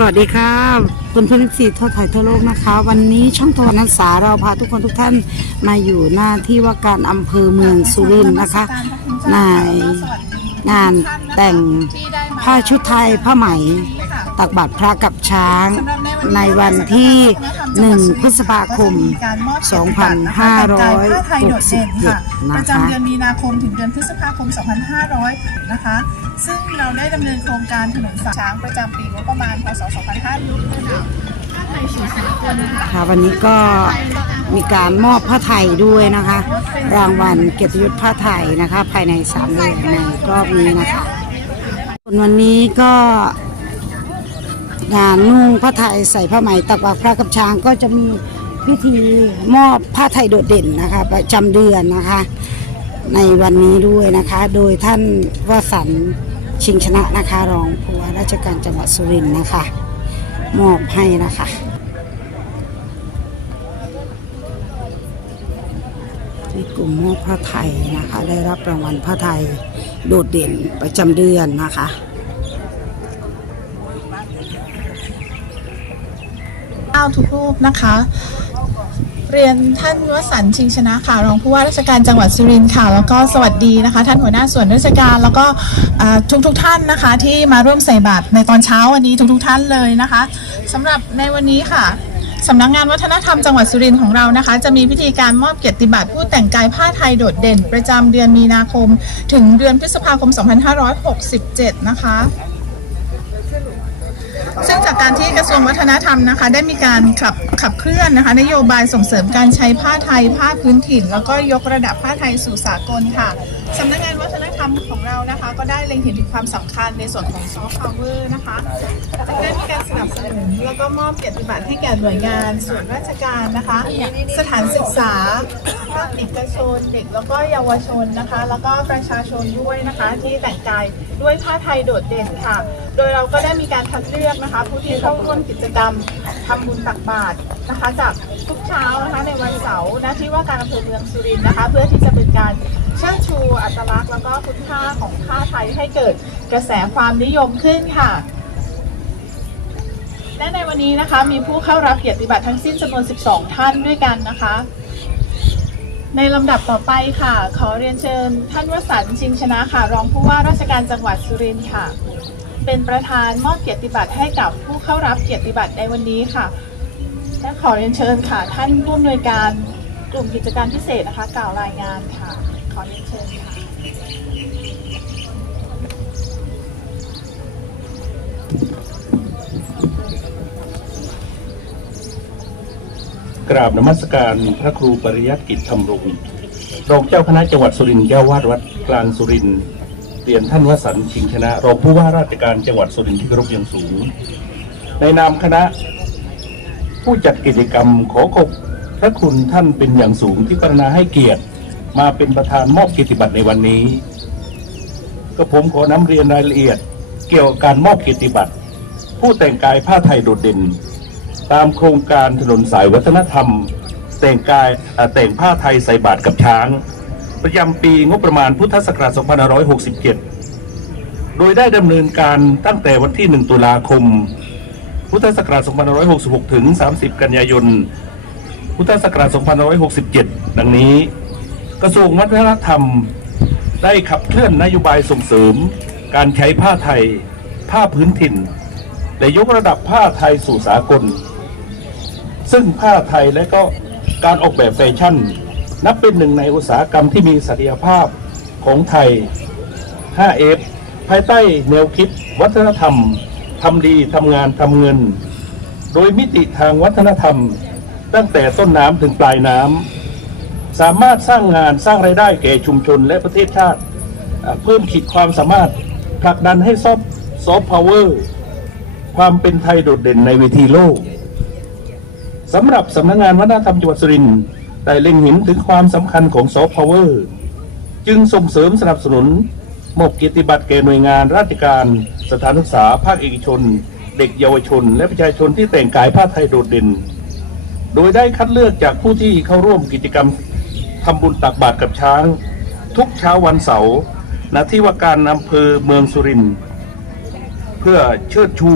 สวัสดีครับคุณเพื่อนสีทั่วไทยทั่วโลกนะคะ วันนี้ช่องตะวันนักษาเราพาทุกคนทุกท่านมาอยู่หน้าที่ว่าการอำเภอเมืองสุรินทร์นะคะใน งานแต่งผ้าชุดไทยผ้าไหม ตักบาตรพระกับช้าง ในวันที่ 1 พฤษภาคม 2567ปนะระคะจำเดือนมีนาคมถึงเดือนพฤษภาคม 2500 นะคะ ซึ่งเราได้ดำเนินโครงการถนนสายช้างประจำปีงบประมาณพศ 2500 ค่ะวันนี้ก็มีการมอบผ้าไทยด้วยนะคะ รางวัลเกียรติยศผ้าไทยนะคะ ภายในสามเดือนในรอบนี้นะคะวนวันนี้ก็งานนุ่งผ้าไทยใส่ผ้าไหมตักบาตรพระกับช้างก็จะมีพิธีมอบผ้าไทยโดดเด่นนะคะประจำเดือนนะคะ ในวันนี้ด้วยนะคะ โดยท่านวสันชิงชนะนะคะ รองผู้ว่าราชการจังหวัดสุรินทร์นะคะ มอบให้นะคะ ที่กลุ่มมอบผ้าไทยนะคะ ได้รับรางวัลผ้าไทยโดดเด่นประจำเดือนนะคะอ้าวทุกรูปนะคะ เรียนท่านวสันต์ชิงชนะค่ะรองผู้ว่าราชการจังหวัดสุรินทร์ค่ะ แล้วก็สวัสดีนะคะ ท่านหัวหน้าส่วนราชการแล้วก็ทุกทุกท่านนะคะ ที่มาร่วมใส่บาตรในตอนเช้าวันนี้ทุกๆท่านเลยนะคะสำหรับในวันนี้ค่ะสำนักงานวัฒนธรรมจังหวัดสุรินทร์ของเรานะคะ จะมีพิธีการมอบเกียรติบัตรผู้แต่งกายผ้าไทยโดดเด่น ประจำเดือนมีนาคม ถึงเดือนพฤษภาคม 2567 นะคะ ซึ่งจากการที่กระทรวงวัฒนธรรมนะคะ ได้มีการขับขับเคลื่อนนะคะ นโยบายส่งเสริมการใช้ผ้าไทยผ้าพื้นถิ่น แล้วก็ยกระดับผ้าไทยสู่สากลค่ะสำนักงานวัฒนธรรมของเรานะคะ ก็ได้เล็งเห็นถึงความสำคัญในส่วนของซอฟต์พาวเวอร์นะคะจึงได้มีการสนับสนุนแล้วก็มอบเกียรติบัตรให้แก่หน่วยงานส่วนราชการนะคะ สถานศึกษาภาคเอกชนเด็กแล้วก็เยาวชนนะคะ แล้วก็ประชาชนด้วยนะคะที่แต่งกาย ด้วยผ้าไทยโดดเด่นค่ะ โดยเราก็ได้มีการคัดเลือกนะคะ ผู้ที่เข้าร่วมกิจกรรมทำบุญตักบาตรนะคะ จากทุกเช้านะคะในวันเสาร์นะที่ว่าการอำเภอเมืองสุรินทร์นะคะ เพื่อที่จะเป็นการเชิดชูอัตลักษณ์แล้วก็คุณค่าของผ้าไทยให้เกิดกระแสความนิยมขึ้นค่ะและในวันนี้นะคะมีผู้เข้ารับเกียรติบัตรทั้งสิ้นจำนวน 12 ท่านด้วยกันนะคะ ในลำดับต่อไปค่ะ ขอเรียนเชิญ ท่านวสันต์ชิงชนะค่ะ รองผู้ว่าราชการจังหวัดสุรินทร์ค่ะ เป็นประธานมอบเกียรติบัตรให้กับผู้เข้ารับเกียรติบัตรในวันนี้ค่ะและขอเรียนเชิญค่ะ ท่านผู้อำนวยการกลุ่มกิจการพิเศษนะคะ กล่าวรายงานค่ะ ขอเรียนเชิญค่ะ กราบนมัสการพระครูปริยัติกิจธรรมรงค์รองเจ้าคณะจังหวัดสุรินทร์เจ้าวาดวัดกลางสุรินทร์เรียนท่านวสันต์ชิงชนะรองผู้ว่าราชการจังหวัดสุรินทร์ที่เคารพอย่างสูง ในนามคณะ ผู้จัดกิจกรรมขอขอบพระคุณท่านเป็นอย่างสูงที่ปรารถนาให้เกียรติ มาเป็นประธานมอบกียรติบัตรในวันนี้ ก็ผมขอนำเรียนรายละเอียด เกี่ยวกับการมอบกียรติบัตรผู้แต่งกายผ้าไทยโดดเด่น ตามโครงการถนนสายวัฒนธรรม แต่งกายแต่งผ้าไทยใส่บาตรกับช้าง ประจำปีงบประมาณพุทธศักราช2567 โดยได้ดำเนินการตั้งแต่วันที่ 1 ตุลาคม พุทธศักราช2566 ถึง 30 กันยายน พุทธศักราช2567 ดังนี้ กระทรวงวัฒนธรรม ได้ขับเคลื่อนนโยบายส่งเสริม การใช้ผ้าไทย ผ้าพื้นถิ่นและยกระดับผ้าไทยสู่สากล ซึ่งผ้าไทยและก็การออกแบบแฟชั่น นับเป็นหนึ่งในอุตสาหกรรมที่มีศักยภาพของไทย 5F ภายใต้แนวคิด วัฒนธรรมทำดีทำงานทำเงิน โดยมิติทางวัฒนธรรม ตั้งแต่ต้นน้ำถึงปลายน้ำสามารถสร้างงานสร้างไรายได้แก่ชุมชนและประเทศชาติ เพิ่มขีดความสามารถผลักดันให้ซอฟซอฟต์พาวเวอร์ความเป็นไทยโดดเด่นในเวทีโลก สำหรับสำนักงานวัฒนธรรมจังหวัดสุรินทร์ได้เล็งเห็นถึงความสำคัญของซอฟต์พาวเวอร์จึงส่งเสริมสนับสนุนมอบเกียรติบัตรแก่หน่วยงานราชการ สถานศึกษา ภาคเอกชน เด็กเยาวชน และประชาชนที่แต่งกายผ้าไทยโดดเด่น โดยได้คัดเลือกจากผู้ที่เข้าร่วมกิจกรรมทำบุญตักบาตรกับช้าง ทุกเช้าวันเสาร์ณที่ว่าการอำเภอเมืองสุรินทร์เพื่อเชิดชู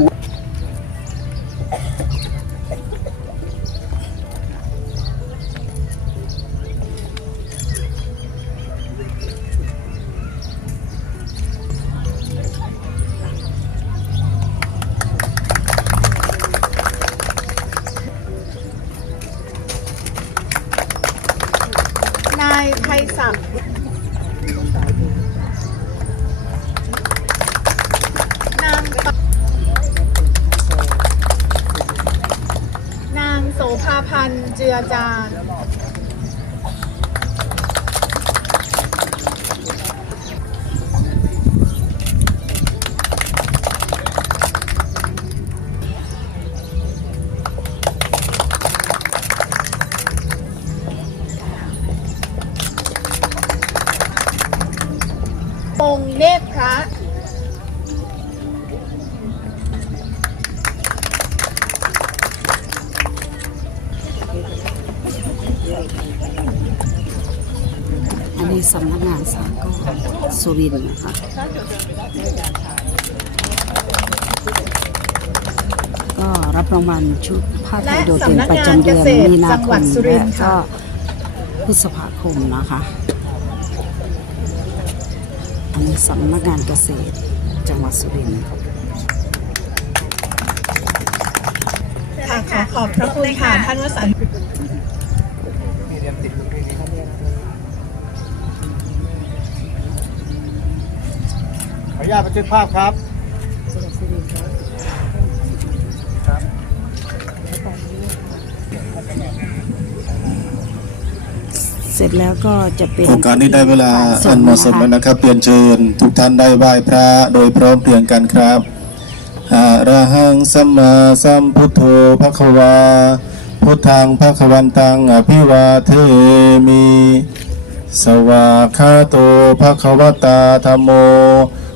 าพั สำนักงานสากลสุรินทร์นะคะก็รับรางวัลชุดผ้าไทยโดดเด่นประจำเดือนมีนาคมและก็พฤษภาคมนะคะอันนี้สำนักงานเกษตรจังหวัดสุรินทร์ค่ะขอขอบพระคุณค่ะท่านวสันต์ ออนุญาตบันทึกภาพครับเสร็จแล้วก็จะเป็นโครงการนี้ได้เวลาอันเหมาะสมแล้วนะครับเปลี่ยนเชิญทุกท่านได้ไหว้พระโดยพร้อมเพรียงกันครับอะระหังสัมมาสัมพุทโธภควา พุทธังภควันตังอภิวาเทมิ สวากขาโตภควตาธรรมโม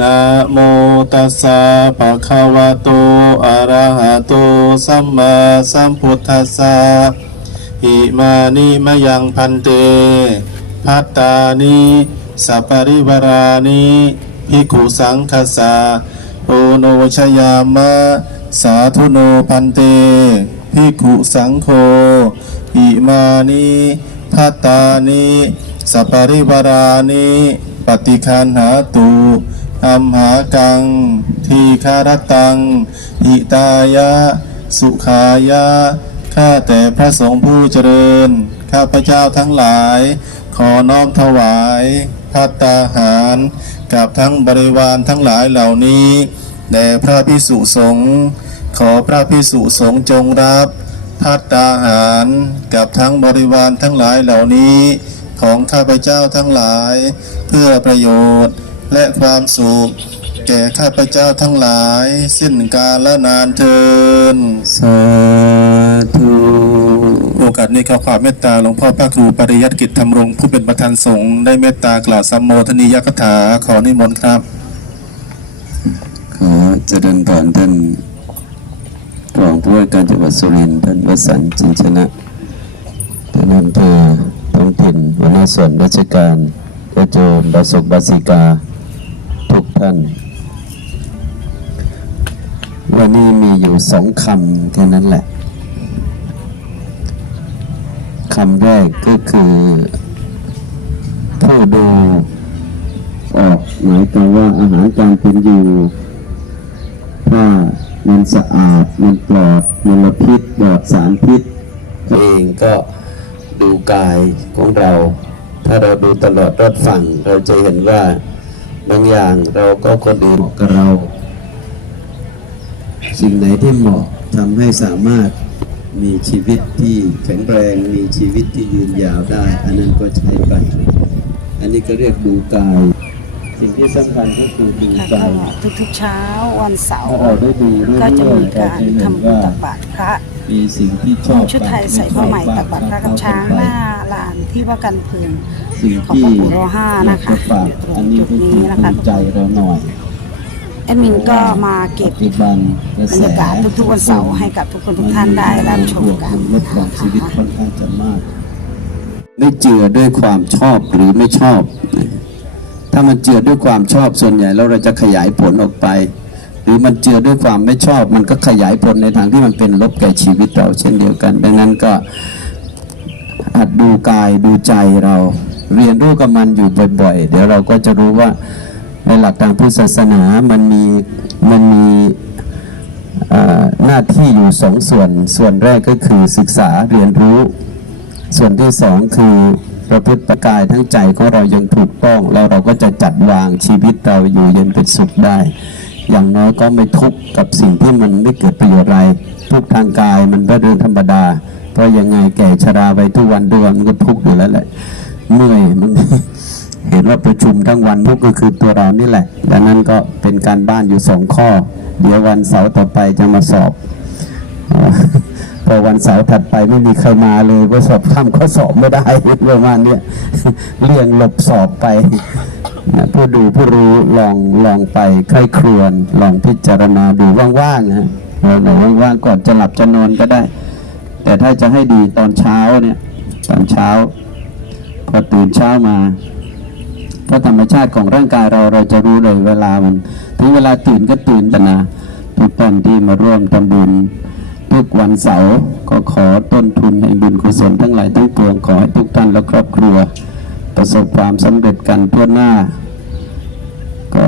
นะโมตัสสะภะคะวะโต อะระหะโต สัมมาสัมพุทธัสสะอิมานิมะยังพันเต พัตตานิสัปปริวารานิภิกขุสังคสาโอโนชยามะ สาธุโนพันเตภิกขุสังโฆอิมานิพัตตานิสัปปริวารานิปฏิคันหาตุ อัมหากัง ทีคารตัง หิตายะ สุขายะ ข้าแต่พระสงฆ์ผู้เจริญ ข้าพเจ้าทั้งหลาย ขอน้อมถวายพัตตาหาร กับทั้งบริวารทั้งหลายเหล่านี้แด่พระพิสุสงฆ์ขอพระพิสุสงฆ์จงรับพัตตาหารกับทั้งบริวารทั้งหลายเหล่านี้ ของข้าพเจ้าทั้งหลาย เพื่อประโยชน์ และความสุข แก่ข้าพเจ้าทั้งหลาย สิ้นกาลนานเทินสาธุโอกาสนี้ขอความเมตตาหลวงพ่อพระครูปริยัติกิจธรรมรงค์ผู้เป็นประธานสงฆ์ได้เมตตากล่าวสัมโมทนียกถาขอนิมนต์ครับ ขอเจริญพรท่านรองผู้ว่าการจังหวัดสุรินทร์ท่านวสันต์จินชนะท่านอำเภอท้องถิ่นหัวหน้าส่วนราชการกระโจมบาศกบาสิกา ทุกท่าน วันนี้มีอยู่สองคำแค่นั้นแหละคำแรกก็คือ ผู้ดูออกหมายความว่าอาหารการเป็นอยู่ถ้ามันสะอาด มันปลอดมลพิษปลอดสารพิษตัวเองก็ดูกายของเรา ถ้าเราดูตลอดรอดฝั่งเราจะเห็นว่า บางอย่างเราก็คนอื่นเหมาะกับเรา สิ่งไหนที่เหมาะทำให้สามารถมีชีวิตที่แข็งแรงมีชีวิตที่ยืนยาวได้ อันนั้นก็ใช้ไป อันนี้ก็เรียกดูกาย สิ่งที่สำคัญก็คือดูค่ะกายก็ทุกๆเช้าวันเสาร์ถ้าเราได้ดูเรื่อยๆก็จะมีการเรจะเห็นทำบุญว่าตักบาตรพระมีสิ่งที่ชอบชุดไทยใส่ผ้าไหมตักบาตรพระกับช้างหน้าลานที่ว่ากันเพลิงสิ่งของที่พระปู่รอห้านะคะอยกจฝากอยู่ตรงอันนี้จุดก็นี้คือนะคะภูมิใจเราหน่อย แอดมินก็มาเก็บปัจจุบันกระบรแสรยากาศทุกๆวันเสาร์ให้กับทุกคนทุกท่านได้รับชมกันลดความชีวิตค่อนข้างจะมาก ไม่เจือด้วยความชอบหรือไม่ชอบพถ้ามันเจือด้วยความชอบส่วนใหญ่แล้วเราจะขยายผลออกไป หรือมันเจือด้วยความไม่ชอบ มันก็ขยายผลในทางที่มันเป็นลบแก่ชีวิตเราเช่นเดียวกัน ดังนั้นก็หัดดูกายดูใจเรา เรียนรู้กับมันอยู่บ่อยๆ เดี๋ยวเราก็จะรู้ว่าในหลักทางพุทธศาสนามันมีมันมีหน้าที่อยู่สองส่วน ส่วนแรกก็คือศึกษาเรียนรู้ ส่วนที่สองคือ ประพฤติประกายทั้งใจของเรายังถูกต้อง แล้วเราก็จะจัดวางชีวิตเราอยู่เย็นเป็นสุขได้ อย่างน้อยก็ไม่ทุกข์กับสิ่งที่มันไม่เกิดประโยชน์อะไร ทุกข์ทางกายมันเป็นเรื่องธรรมดา เพราะยังไงแก่ชราไปทุกวันทุกวันมันก็ทุกข์อยู่แล้วแหละเมื่อยมันเห็นว่าประชุมทั้งวันทุกก็คือตัวเรานี่แหละดังนั้นก็เป็นการบ้านอยู่สองข้อ เดี๋ยววันเสาร์ต่อไปจะมาสอบ อ่อพอวันเสาร์ถัดไปไม่มีใครมาเลยก็สอบข้ามข้อสอบไม่ได้ประมาณนี้เลี่ยงหลบสอบไปนะผู้ดูผู้รู้ลองลองไปใคร่ครวญลองพิจารณาดูว่างๆนะเราไหนว่างๆก่อนจะหลับจะนอนก็ได้ แต่ถ้าจะให้ดีตอนเช้าเนี่ยตอนเช้า พอตื่นเช้ามาเพราะธรรมชาติของร่างกายเราเราจะรู้เลยเวลามันถึงเวลาตื่นก็ตื่นแต่นะทุกท่านที่มาร่วมทำบุญ ทุกวันเสาร์ก็ขอต้นทุนในบุญกุศลทั้งหลายทั้งปวงขอให้ทุกท่านและครอบครัว ประสบความสำเร็จกันทั่วหน้า ก็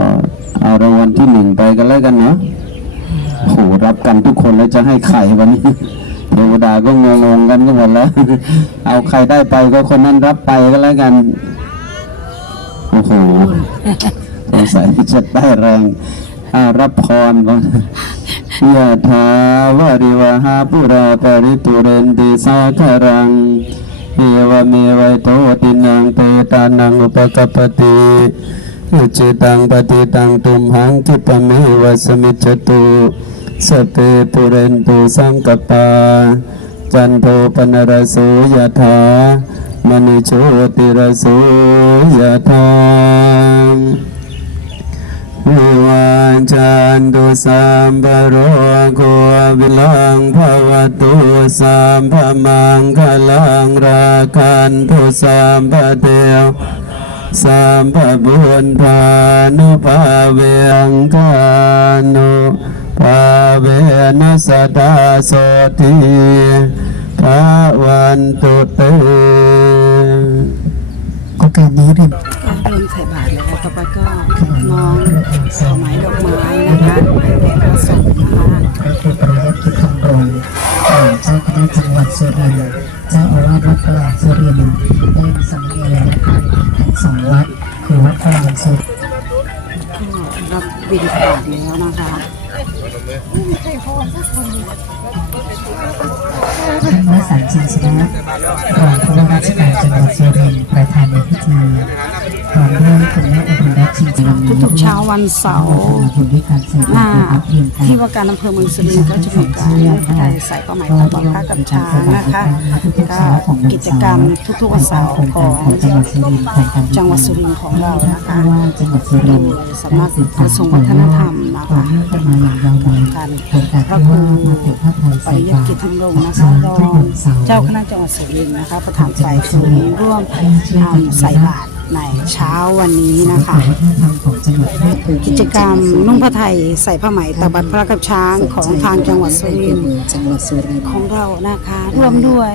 เอารางวัลที่หนึ่งไปกันแล้วกันเนาะโหรับกันทุกคนแล้วจะให้ใครวันนี้เทวดาก็งงๆกันก็หมดแล้ว เอาใครได้ไปก็คนนั้นรับไปก็แล้วกัน โอ้โหสงสัยจะได้แรงอารับพรก่อน ยะถาวาริวหาปุราปริปุเรนติสาคารังเอวเมวัยโตตินังเปตานังอุปกปปติอุจิตังปฏิตังตุมหังคิปเมวะสมิจตุสเปปุเรนตุสังกปาจันโทปนรโสยะถามณิโชติรโสยะถา วิวาจันตุสัมปโรโควิลังภวตุสัมภมังคลังราคันตุสัมปเทวสัมปบุญพานุภาเวงกานุภาเวนัสดาโสติภาวันตุเต กาสนี้เรียนก็เริ่มใส่บาตรแล้วต่อไปก็น้องสมัยดอกไม้นะคะให้แด่พระสงฆ์นะคะพระครูประยัติกิจคำรงเจ้าคณะจังหวัดสุรินทร์เจ้าอาวาสวัดประหลาดสุรินทร์ได้สังเกตนะคะทั้งสองวัดคือวัดประหลาดสุรินทร์ก็รับบิณฑบาตแล้วนะคะท่านวสันต์ชินชนะรองผู้ว่าราช การจังหวัดสุรินทร์ประธานในพิธีพร้อมด้วยคุณแม่อุบลรัตน์ชินชนะทุกๆเช้าวันเสาร์บุญด้วยการเสด็จหน้ารับเพียงกันที่ว่าการอำเภอเมืองสุรินทร์ก็จะมีการนุ่งผ้าไทยใส่ผ้าไหมตะบอนผ้ากับช้างนะคะก็กิจกรรมทุกๆวันเสาร์ของจังหวัดสุรินทร์ของเรานะคะว่าจังหวัดสุโดรินทยร์สำนักกระทรวงวัฒนธรรมนะ ต่อคะเนื่องกันมาอย่างยาวนานการโครงการพระครูมาเก็บผ้าไทยปใส่ริยับาติตกิจรธรรมรงนะคะรองเจ้าคณะจังหวัดสุรินทร์นะคะประธานฝ่ายสุรินทร์ร่วมทำใส่บาตรในเช้าวันนี้นะคะวัฒนธรรมของจังหวัดกิจกรรมนุ่งผ้าไทยใส่ผ้าไหมตะบัดพระกับช้างของทางจังหวัดสุรินทร์ของเรานะคะร่วมด้วย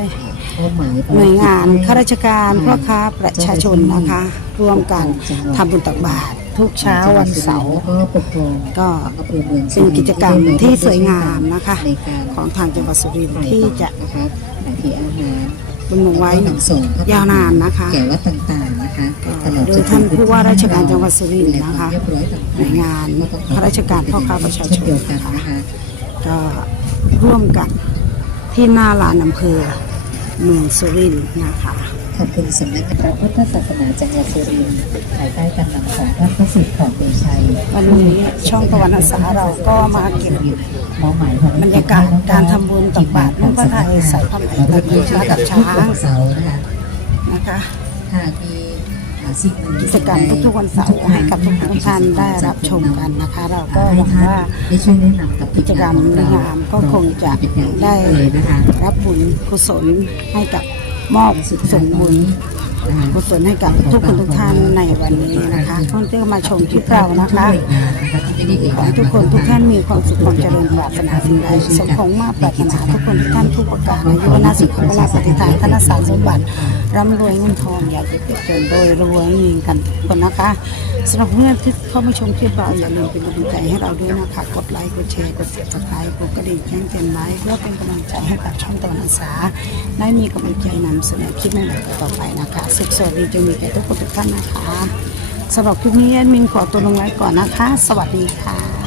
หมายหน่วยงานข้าราชการพ่อค้าประชาชนนะคะ ร่วมกันทำบุญตักบาตร ทุกเช้าวันเสาร์ก็ปกครองก็อำเภอเมืองเป็นกิจกรรมที่สวยงามนะคะในการของทางจังหวัดสุรินทร์ที่จะนะคะหาที่อาหารดำรงไว้นำส่งยาวนานนะคะแก่วัดต่างๆนะคะตลอดโดยท่านผู้ว่าราชการจังหวัดสุรินทร์นะคะเรียบร้อยต่างๆหน่วยงานข้าราชการพ่อค้าประชาชนเช่นเดียวกันนะคะก็ร่วมกันที่หน้าลานอำเภอเมืองสุรินทร์นะคะ ขอบคุณสำนักงานพระพุทธศาสนาจังหวัดสุรินทร์ภายใต้การนำของพระประสิทธิ์ของเดชัยวันนี้ช่องตะวันอาสาเราก็มาเก็บมอบหมายภารกิจบรรยากาศการทำบุญตักบาตรนุ่งผ้าไทยใส่ผ้าไหมตะบูชากับช้างเสาร์นะคะนะคะหากมีสิ่งหนึ่งกิจกรรมทุกๆวันเสาร์ให้กับทุกๆท่านได้รับชมกันนะคะ เราก็หวังว่าได้ช่วยแนะนำกับกิจกรรมในงานก็คงจะได้เลยนะคะรับบุญกุศลให้กับ มอบสุขสมบูรณ์ กุศลให้กับทุกคนทุกท่านในวันนี้นะคะคนที่มาชมคลิปเรานะคะขอให้ทุกคนทุกท่านมีความสุขความเจริญปรารถนาสิ่งใดสมของมากปรารถนาทุกคนทุกท่านทุกประการอายุวนาสุขภาพปฏิทานธนสารสมบัติร่ำรวยเงินทองอย่าเจ็บเจ็บจนโดยรวยมีกันทุกคนนะคะสำหรับเพื่อนที่เข้ามาชมคลิปเราอย่าลืมเป็นกำลังใจให้เราด้วยนะคะกดไลค์กดแชร์กดติดตามกดกระดิ่งแจ้งเตือนไว้เพื่อเป็นกำลังใจให้กับช่องตะวันอาสาได้มีกำลังใจนำเสนอคลิปใหม่ๆต่อไปนะคะสุขสวัสดีจงมีแก่ทุกคนทุกท่านนะคะสำหรับคลิปนี้แอดมินขอตัวลงไว้ก่อนนะคะ สวัสดีค่ะ